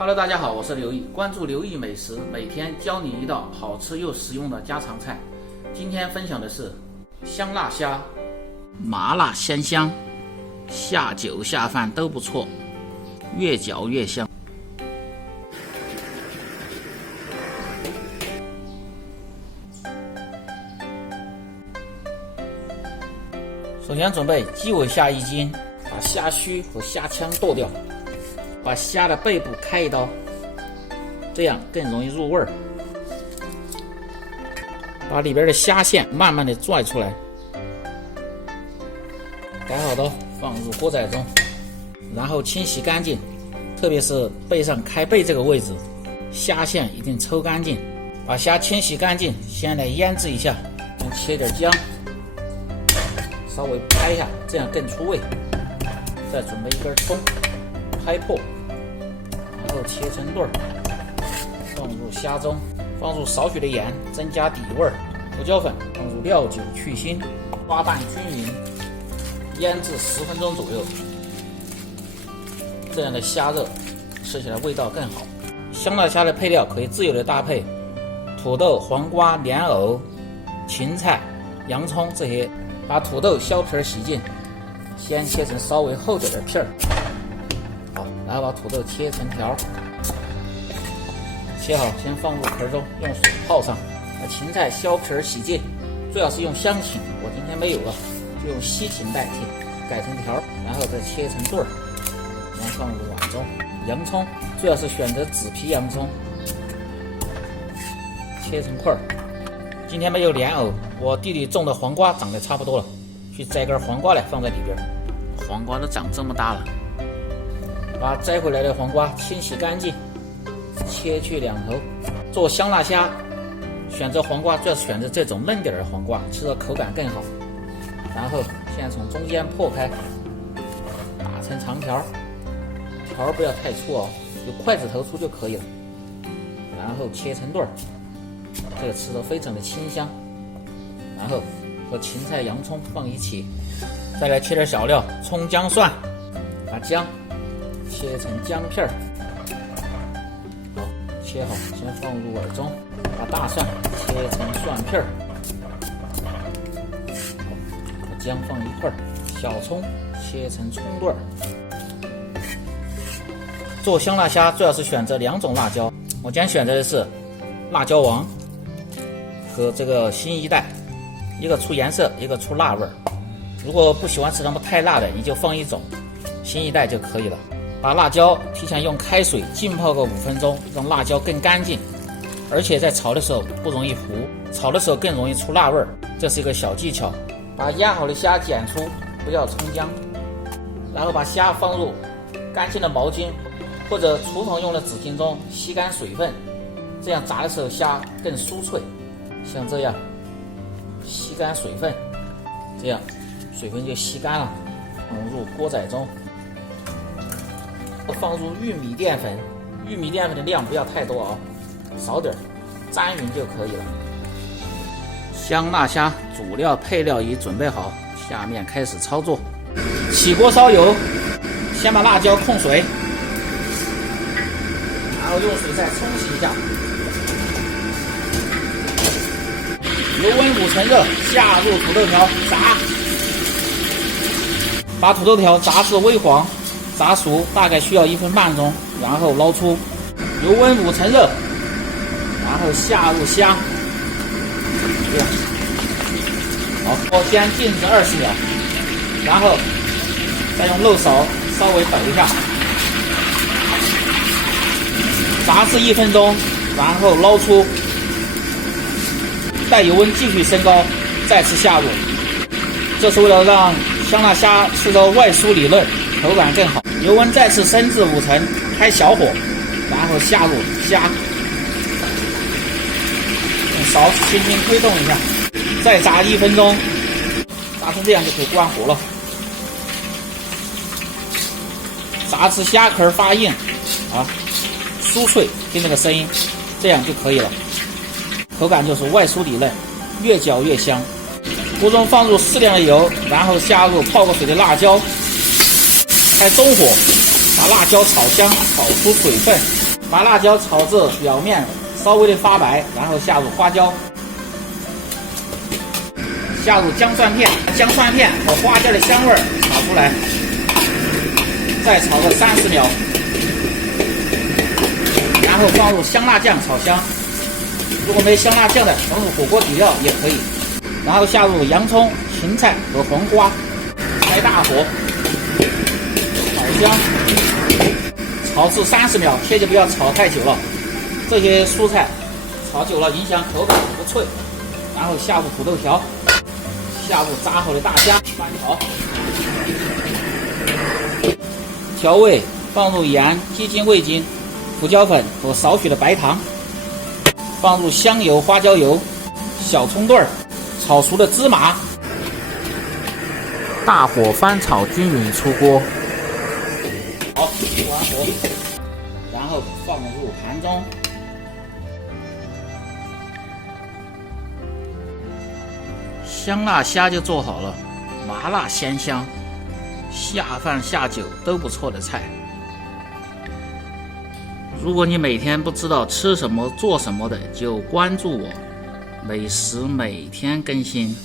Hello， 大家好，我是刘毅，关注刘毅美食，每天教你一道好吃又实用的家常菜。今天分享的是香辣虾，麻辣鲜香，下酒下饭都不错，越嚼越香。首先准备鸡尾虾1斤，把虾须和虾腔剁掉，把虾的背部开一刀，这样更容易入味儿。把里边的虾线慢慢的拽出来，改好刀放入锅仔中，然后清洗干净，特别是背上开背这个位置，虾线一定抽干净。把虾清洗干净，先来腌制一下，切点姜，稍微拍一下，这样更出味。再准备一根葱，拍破，然后切成段儿，放入虾中，放入少许的盐，增加底味儿。胡椒粉，放入料酒去腥，花瓣均匀，腌制10分钟左右。这样的虾肉吃起来味道更好。香辣虾的配料可以自由的搭配土豆、黄瓜、莲藕、芹菜、洋葱这些。把土豆削皮洗净，先切成稍微厚点的片儿，好，然后把土豆切成条，切好先放入盆中，用水泡上。把芹菜削皮洗净，最好是用香芹，我今天没有了，就用西芹代替，改成条，然后再切成段儿，先放入碗中。洋葱最好是选择紫皮洋葱，切成块儿。今天没有莲藕，我弟弟种的黄瓜长得差不多了，去摘根黄瓜来放在里边。黄瓜都长这么大了，把摘回来的黄瓜清洗干净，切去两头。做香辣虾，选择黄瓜最好选择这种嫩点的黄瓜，吃的口感更好。然后现在从中间破开，打成长条，条不要太粗哦，有筷子头粗就可以了。然后切成段儿。这个吃的非常的清香，然后和芹菜、洋葱放一起，再来切点小料，葱、姜、蒜，把姜切成姜片儿，好，切好先放入碗中，把大蒜切成蒜片儿，好，把姜放一块儿，小葱切成葱段儿。做香辣虾最好是选择2种辣椒，我今天选择的是辣椒王和这个新一代，一个出颜色，一个出辣味儿。如果不喜欢吃那么太辣的，你就放一种新一代就可以了。把辣椒提前用开水浸泡个5分钟，让辣椒更干净，而且在炒的时候不容易糊，炒的时候更容易出辣味儿。这是一个小技巧。把腌好的虾剪出，不要冲浆，然后把虾放入干净的毛巾或者厨房用的纸巾中吸干水分，这样炸的时候虾更酥脆。像这样吸干水分，这样水分就吸干了，放入锅仔中，放入玉米淀粉，玉米淀粉的量不要太多啊，少点，沾匀就可以了。香辣虾主料配料已准备好，下面开始操作。起锅烧油，先把辣椒控水，然后用水再冲洗一下。油温5成热，下入土豆条炸，把土豆条炸至微黄，炸熟大概需要1分半钟，然后捞出。油温5成热，然后下入虾，这样，好，锅先静止20秒，然后再用漏勺稍微抖一下，炸至1分钟，然后捞出。待油温继续升高，再次下入，这是为了让香辣虾吃得外酥里嫩，口感更好。油温再次升至5成，开小火，然后下入虾，用勺轻轻推动一下，再炸1分钟，炸成这样就可以关火了。炸至虾壳发硬啊，酥脆，听那个声音，这样就可以了。口感就是外酥里嫩，越嚼越香。锅中放入适量的油，然后下入泡过水的辣椒，开中火，把辣椒炒香，炒出水分，把辣椒炒至表面稍微的发白，然后下入花椒，下入姜蒜片，姜蒜片和花椒的香味炒出来，再炒个30秒，然后放入香辣酱炒香。如果没香辣酱的，放入火锅底料也可以。然后下入洋葱、芹菜和黄瓜，开大火炒香。炒至30秒，切记不要炒太久了。这些蔬菜炒久了影响口感不脆。然后下入土豆条，下入炸好的大虾，翻炒。调味放入盐、鸡精、味精、胡椒粉和少许的白糖，放入香油、花椒油、小葱段，炒熟的芝麻，大火翻炒均匀出锅。好，出完火，然后放入盘中。香辣虾就做好了，麻辣鲜香，下饭下酒都不错的菜。如果你每天不知道吃什么做什么的，就关注我，美食每天更新。